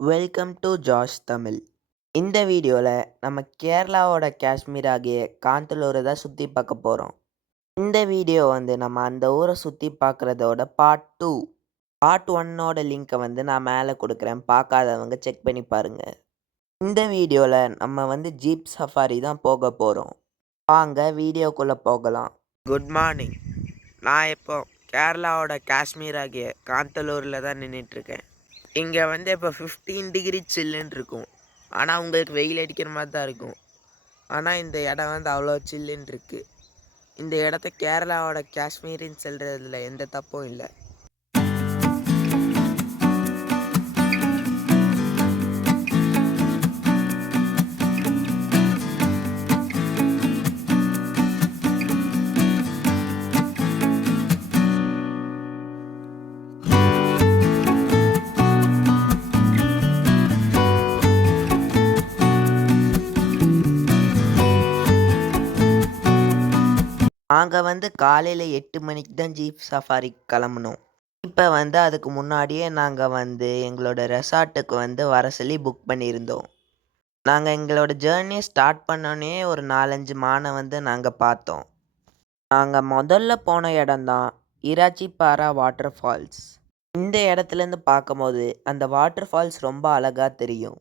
Welcome to Josh Tamil. இந்த வீடியோவில் நம்ம கேரளாவோட காஷ்மீர் ஆகிய காந்தலூரை தான் சுற்றி பார்க்க போகிறோம். இந்த வீடியோ நம்ம அந்த ஊரை சுற்றி பார்க்குறதோட பார்ட் 2. பார்ட் 1ஓட லிங்க்கை நான் மேலே கொடுக்குறேன், பார்க்காதவங்க செக் பண்ணி பாருங்கள். இந்த வீடியோவில் நம்ம ஜீப் சஃபாரி தான் போக போகிறோம். வாங்க வீடியோக்குள்ளே போகலாம். Good morning. நான் இப்போ கேரளாவோட காஷ்மீர் ஆகிய காந்தலூரில் தான் நின்றுட்டுருக்கேன். இங்கே இப்போ 15 டிகிரி சில்லுன்னு இருக்கும். ஆனால் உங்களுக்கு வெயில் அடிக்கிற மாதிரி தான் இருக்கும். ஆனால் இந்த இடம் அவ்வளோ சில்லுன்னு இருக்குது. இந்த இடத்த கேரளாவோட காஷ்மீரின்னு சொல்கிறதுல எந்த தப்பும் இல்லை. நாங்கள் காலையில் 8 மணிக்கு தான் ஜீப் சஃபாரிக்கு கிளம்புனோம். இப்போ அதுக்கு முன்னாடியே நாங்கள் எங்களோட ரெசார்ட்டுக்கு வர சொல்லி புக் பண்ணியிருந்தோம். நாங்கள் எங்களோட ஜேர்னியை ஸ்டார்ட் பண்ணோன்னே ஒரு 4-5 மானை நாங்கள் பார்த்தோம். நாங்கள் முதல்ல போன இடம்தான் இராச்சிப்பாரா வாட்டர் ஃபால்ஸ். இந்த இடத்துலேருந்து பார்க்கும்போது அந்த வாட்டர் ஃபால்ஸ் ரொம்ப அழகாக தெரியும்.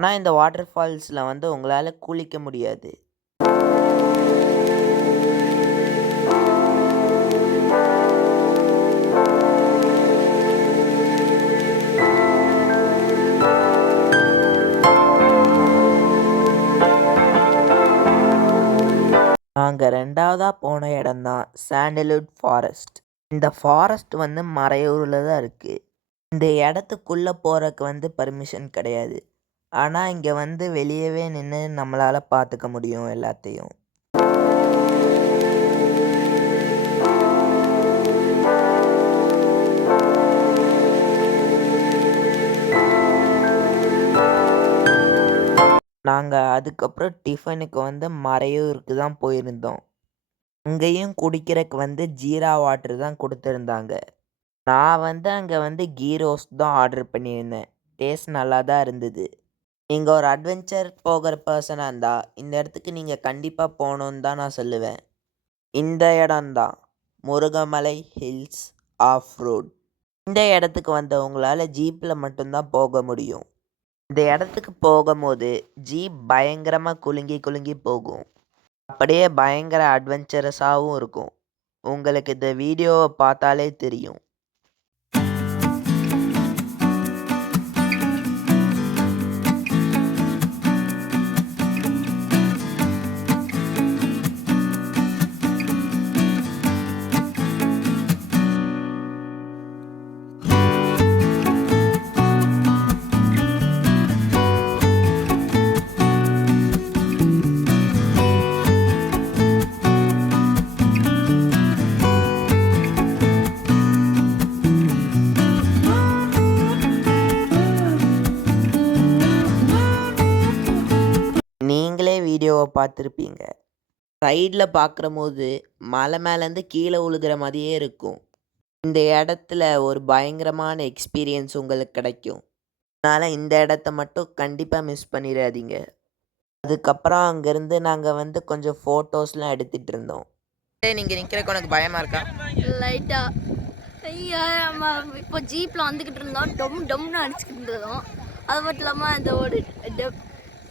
ஆனால் இந்த வாட்டர் ஃபால்ஸில் உங்களால் குளிக்க முடியாது. நாங்கள் 2வதாக போன இடம்தான் சாண்டல்வுட் ஃபாரஸ்ட். இந்த ஃபாரஸ்ட் மறையூரில் தான் இருக்குது. இந்த இடத்துக்குள்ளே போகிறதுக்கு பர்மிஷன் கிடையாது. ஆனால் இங்கே வெளியவே நின்று நம்மளால் பார்த்துக்க முடியும் எல்லாத்தையும். நாங்கள் அதுக்கப்புறம் டிஃபனுக்கு மறையூருக்கு தான் போயிருந்தோம். அங்கேயும் குடிக்கிறதுக்கு ஜீரா வாட்டர் தான் கொடுத்துருந்தாங்க. நான் அங்கே கீ ரோஸ்ட் தான் ஆர்டர் பண்ணியிருந்தேன். டேஸ்ட் நல்லா தான் இருந்தது. நீங்கள் ஒரு அட்வென்ச்சர் போகிற பர்சனாக இருந்தால் இந்த இடத்துக்கு நீங்கள் கண்டிப்பாக போகணுன்னு தான் நான் சொல்லுவேன். இந்த இடம்தான் முருகமலை ஹில்ஸ் ஆஃப் ரோட். இந்த இடத்துக்கு உங்களால் ஜீப்பில் மட்டும்தான் போக முடியும். இந்த இடத்துக்கு போகும்போது ஜீப் பயங்கரமாக குலுங்கி குலுங்கி போகும். அப்படியே பயங்கர அட்வென்ச்சரஸாகவும் இருக்கும். உங்களுக்கு இந்த வீடியோவை பார்த்தாலே தெரியும். நீங்களே வீடியோவை பார்த்துருப்பீங்க. சைடில் பார்க்குறபோது மலை மேலேருந்து கீழே விழுகிற மாதிரியே இருக்கும். இந்த இடத்துல ஒரு பயங்கரமான எக்ஸ்பீரியன்ஸ் உங்களுக்கு கிடைக்கும். அதனால் இந்த இடத்த மட்டும் கண்டிப்பாக மிஸ் பண்ணிடாதீங்க. அதுக்கப்புறம் அங்கேருந்து நாங்கள் கொஞ்சம் ஃபோட்டோஸ்லாம் எடுத்துகிட்டு இருந்தோம். நீங்கள் நிற்கிறக்கு உனக்கு பயமாக இருக்கா? லைட்டா ஐயா நம்ம இப்போ ஜீப்பில் வந்துக்கிட்டு இருந்தோம், டம்னு அடிச்சுக்கிட்டு இருந்தோம். அது மட்டும் இல்லாமல்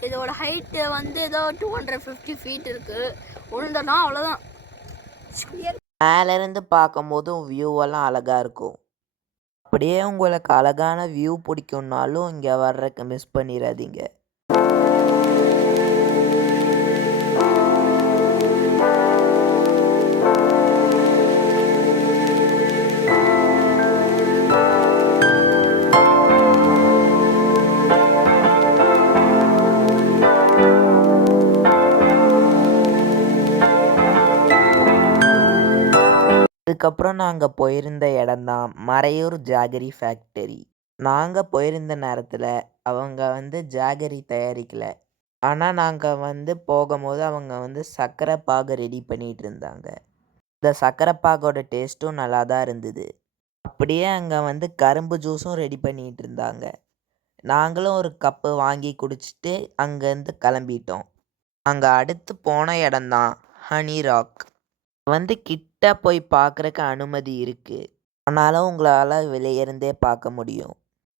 இதோட ஹைட்டு ஏதோ 250 ஃபீட் இருக்குது. விழுந்தோன்னா அவ்வளோதான். மேலேருந்து பார்க்கும்போதும் வியூவெல்லாம் அழகாக இருக்கும். அப்படியே உங்களுக்கு அழகான வியூ பிடிக்கும்னாலும் இங்கே வர்றதுக்கு மிஸ் பண்ணிடாதீங்க. அதுக்கப்புறம் நாங்கள் போயிருந்த இடம்தான் மறையூர் ஜாகரி ஃபேக்டரி. நாங்கள் போயிருந்த நேரத்தில் அவங்க ஜாகரி தயாரிக்கலை. ஆனால் நாங்கள் போகும்போது அவங்க சர்க்கரை பாகு ரெடி பண்ணிகிட்டு இருந்தாங்க. இந்த சர்க்கரை பாகோட டேஸ்ட்டும் நல்லா தான் இருந்தது. அப்படியே அங்கே கரும்பு ஜூஸும் ரெடி பண்ணிகிட்டு இருந்தாங்க. நாங்களும் ஒரு கப்பு வாங்கி குடிச்சிட்டு அங்கேருந்து கிளம்பிட்டோம். நாங்க அடுத்து போன இடம் தான் ஹனி ராக். கிட்ட போய் பார்க்கறக்கு அனுமதி இருக்கு. ஆனாலும் உங்களால வெளிய இருந்தே பார்க்க முடியும்.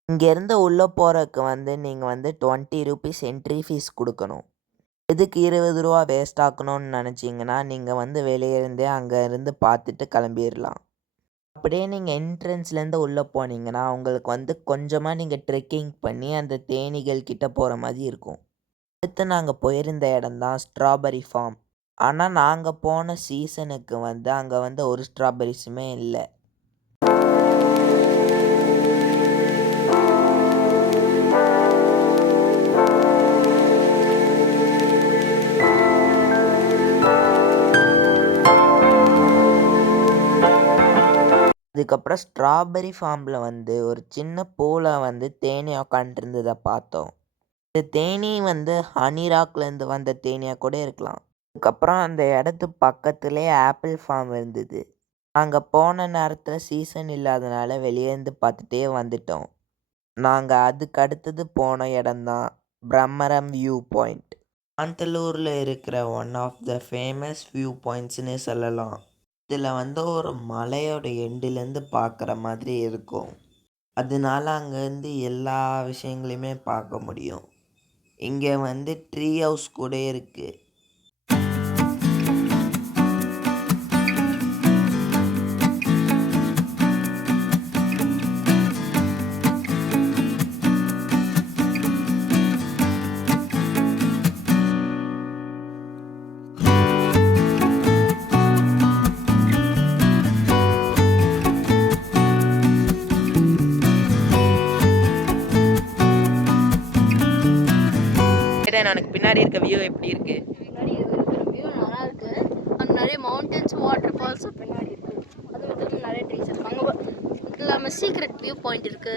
இங்கேருந்து உள்ள போறதுக்கு நீங்க ₹20 என்ட்ரி ஃபீஸ் குடுக்கணும். எதுக்கு ₹20 வேஸ்ட் ஆக்கணும்னு நினைச்சீங்கன்னா, நீங்க வெளிய இருந்தே அங்க இருந்து பார்த்துட்டு கிளம்பிறலாம். அப்படியே நீங்க என்ட்ரன்ஸ்லேருந்து உள்ள போனீங்கன்னா, உங்களுக்கு கொஞ்சமா நீங்க ட்ரெக்கிங் பண்ணி அந்த தேனீகள் கிட்ட போற மாரி இருக்கும். அடுத்து நாங்க போயிருந்த இடம் தான் ஸ்ட்ராபெர்ரி ஃபார்ம். ஆனா நாங்க போன சீசனுக்கு அங்க ஒரு ஸ்ட்ராபெர்ரிஸுமே இல்ல. அதுக்கப்புறம் ஸ்ட்ராபெர்ரி ஃபார்ம்ல ஒரு சின்ன பூல தேனீ உட்காந்துட்டு பார்த்தோம். இந்த தேனீ ஹனி ராக்லேருந்து வந்த தேனீயா கூட இருக்கலாம். அதுக்கப்புறம் அந்த இடத்து பக்கத்துலேயே ஆப்பிள் ஃபார்ம் இருந்தது. நாங்க போன நேரத்துல சீசன் இல்லாதனால வெளிய இருந்து பார்த்துட்டே வந்துட்டோம். நாங்க அதுக்கு அடுத்தது போன இடம் தான் பிரம்மரம் வியூ பாயிண்ட். காந்தலூர்ல இருக்கிற one of the famous view பாயிண்ட்ஸ்னு சொல்லலாம். இதில் ஒரு மலையோட எண்டுலேருந்து பார்க்குற மாதிரி இருக்கும். அதனால அங்கேருந்து எல்லா விஷயங்களையுமே பார்க்க முடியும். இங்கே ட்ரீ ஹவுஸ் கூட இருக்கு. எனக்கு பின்னாடி இருக்க வியூ எப்படி இருக்கு? பின்னாடி இருக்கிற வியூ நல்லா இருக்கு. அங்கே நிறைய மவுண்டன்ஸ் வாட்டர் ஃபால்ஸும் பின்னாடி இருக்கு. அது பக்கத்தில் நிறைய ட்ரீஸ் இருக்கு. அங்கே இல்லாமல் சீக்ரெட் வியூ பாயிண்ட் இருக்கு.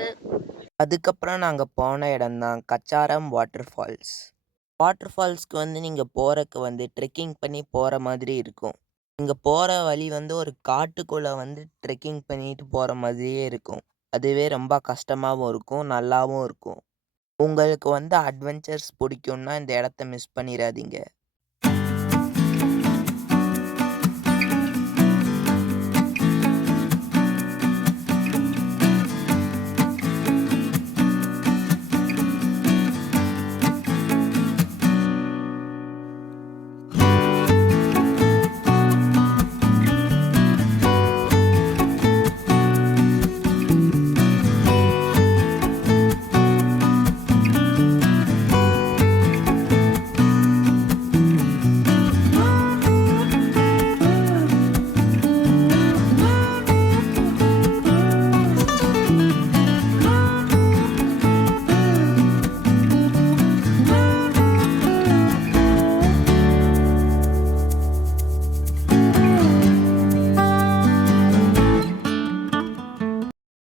அதுக்கப்புறம் நாங்கள் போன இடம் தான் கச்சாரம் வாட்டர் ஃபால்ஸ். வாட்டர் ஃபால்ஸ்க்கு நீங்கள் போகிறக்கு ட்ரெக்கிங் பண்ணி போகிற மாதிரி இருக்கும். இங்கே போகிற வழி ஒரு காட்டுக்குள்ளே ட்ரெக்கிங் பண்ணிட்டு போகிற மாதிரியே இருக்கும். அதுவே ரொம்ப கஷ்டமாகவும் இருக்கும், நல்லாவும் இருக்கும். உங்களுக்கு அட்வென்ச்சர்ஸ் பிடிக்கும்னா இந்த இடத்த மிஸ் பண்ணிடாதீங்க.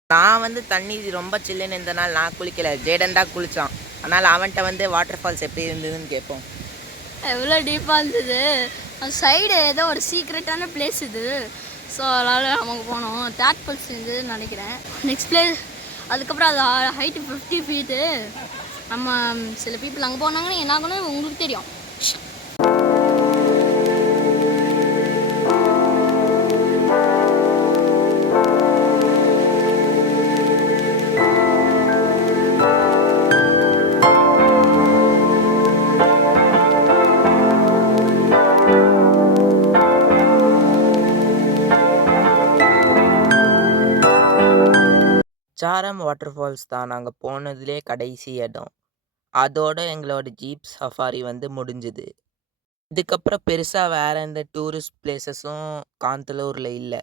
நான் தண்ணி ரொம்ப சில்லுன்னு இருந்தனால நான் குளிக்கல. ஜேடன் தான் குளிச்சான். அதனால் அவன்கிட்ட வாட்டர் ஃபால்ஸ் எப்படி இருந்ததுன்னு கேட்போம். எவ்வளோ டீப்பாக இருந்தது. அந்த சைடு ஏதோ ஒரு சீக்ரெட்டான பிளேஸ் இது. ஸோ அதனால் நமக்கு போனோம். தேர்ட் ஃபால்ஸ் இருந்ததுன்னு நினைக்கிறேன். நெக்ஸ்ட் பிளேஸ் அதுக்கப்புறம் அது ஹைட்டு 50 ஃபீட்டு. நம்ம சில பீப்புள் அங்கே போனாங்கன்னா என்ன ஆகணும் உங்களுக்கு தெரியும். சாரம் வாட்டர் ஃபால்ஸ் தான் நாங்கள் போனதுலே கடைசி இடம். அதோட எங்களோட ஜீப் சஃபாரி முடிஞ்சுது. இதுக்கப்புறம் பெருசாக வேறு எந்த டூரிஸ்ட் பிளேஸஸும் காந்தலூரில் இல்லை.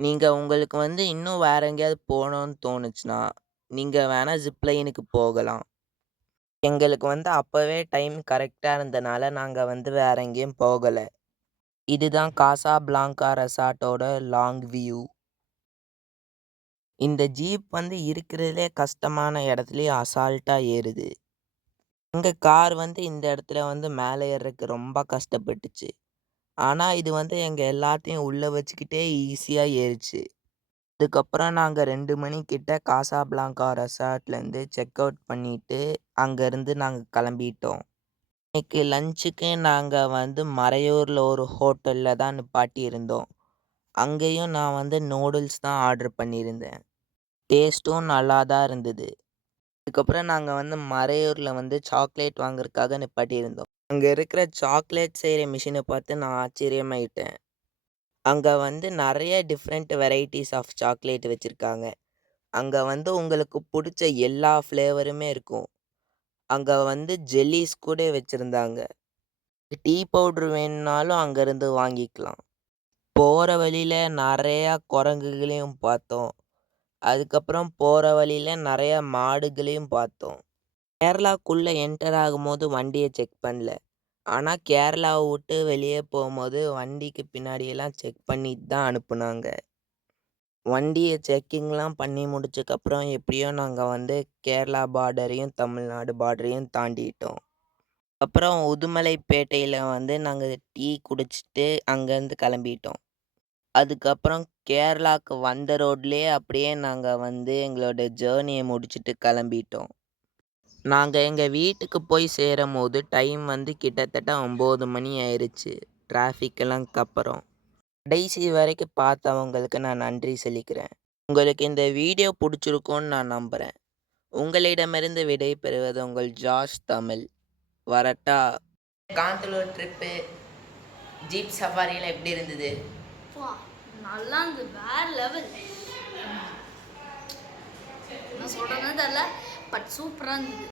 நீங்கள் உங்களுக்கு இன்னும் வேறு எங்கேயாவது போகணுன்னு தோணுச்சுன்னா நீங்கள் வேணால் ஜிப்லைனுக்கு போகலாம். எங்களுக்கு அப்போவே டைம் கரெக்டாக இருந்தனால நாங்கள் வேறு எங்கேயும் போகலை. இதுதான் காசா பிளாங்கா ரெசார்ட்டோட லாங் வியூ. இந்த ஜீப் இருக்கிறதுலே கஷ்டமான இடத்துலயே அசால்ட்டாக ஏறுது. எங்கள் கார் இந்த இடத்துல மேலே ஏறுறதுக்கு ரொம்ப கஷ்டப்பட்டுச்சு. ஆனால் இது எங்கள் எல்லாத்தையும் உள்ளே வச்சுக்கிட்டே ஈஸியாக ஏறுச்சு. அதுக்கப்புறம் நாங்க 2 மணிக்கிட்ட காசாபிளாங்கா ரெசார்ட்லேருந்து செக் அவுட் பண்ணிட்டு, அங்கேருந்து நாங்க கிளம்பிட்டோம். இன்னைக்கு லஞ்சுக்கு நாங்க வந்து மறையூர்ல ஒரு ஹோட்டல்ல தான் நிப்பாட்டியிருந்தோம். அங்கேயும் நான் வந்து நூடுல்ஸ் தான் ஆர்டர் பண்ணியிருந்தேன். டேஸ்ட்டும் நல்லா தான் இருந்தது. அதுக்கப்புறம் நாங்க வந்து மறையூர்ல வந்து சாக்லேட் வாங்குறதுக்காக நிப்பாட்டியிருந்தோம். அங்க இருக்கிற சாக்லேட் செய்ற மிஷின பார்த்து நான் ஆச்சரியமாயிட்டேன். அங்க வந்து நெறைய டிஃப்ரெண்ட் வெரைட்டீஸ் ஆஃப் சாக்லேட் வச்சிருக்காங்க. அங்க வந்து உங்களுக்கு புடிச்ச எல்லா ஃப்ளேவருமே இருக்கும். அங்க வந்து ஜெல்லிஸ் கூட வச்சிருந்தாங்க. டீ பவுடர் வேணும்னாலும் அங்கருந்து வாங்கிக்கலாம். போற வழியில நெறையா குரங்குகளையும் பார்த்தோம். அதுக்கப்புறம் போற வழியில நெறைய மாடுகளையும் பார்த்தோம். கேரளாக்குள்ள என்டர் ஆகும்போது வண்டிய செக் பண்ணல. ஆனா கேரளாவ விட்டு வெளிய போம்போது வண்டிக்கு பின்னாடியெல்லாம் செக் பண்ணிட்டு தான் அனுப்புனாங்க. வண்டிய செக்கிங்லாம் பண்ணி முடிச்சதுக்கப்புறம் எப்படியோ நாங்க வந்து கேரளா பார்டரையும், தமிழ்நாடு பார்டரையும் தாண்டிட்டோம். அப்புறம் உடுமலைப்பேட்டையில வந்து நாங்க டீ குடிச்சிட்டு அங்கேருந்து கிளம்பிட்டோம். அதுக்கப்புறம் கேரளாக்கு வந்த ரோட்லயே அப்படியே நாங்க வந்து எங்களோட ஜர்னிய முடிச்சுட்டு கிளம்பிட்டோம். நாங்க எங்க வீட்டுக்கு போய் சேரும்போது டைம் வந்து கிட்டத்தட்ட 9 மணி ஆயிருச்சு. டிராஃபிக்கெல்லாம் அப்புறம். கடைசி வரைக்கும் பார்த்தவங்களுக்கு நான் நன்றி சொல்லிக்கிறேன். உங்களுக்கு இந்த வீடியோ புடிச்சிருக்கும்னு நான் நம்புறேன். உங்களிடமிருந்து விடை பெறுவது உங்கள் ஜாஷ் தமிழ். வரட்டா? காந்தலூர் ட்ரிப்பு ஜீப் சஃபாரியில் எப்படி இருந்தது? வா, நல்லா இருந்தது. வேற லெவல். என்ன சொல்றதுன்னு தெரியல, பட் சூப்பராக இருந்தது.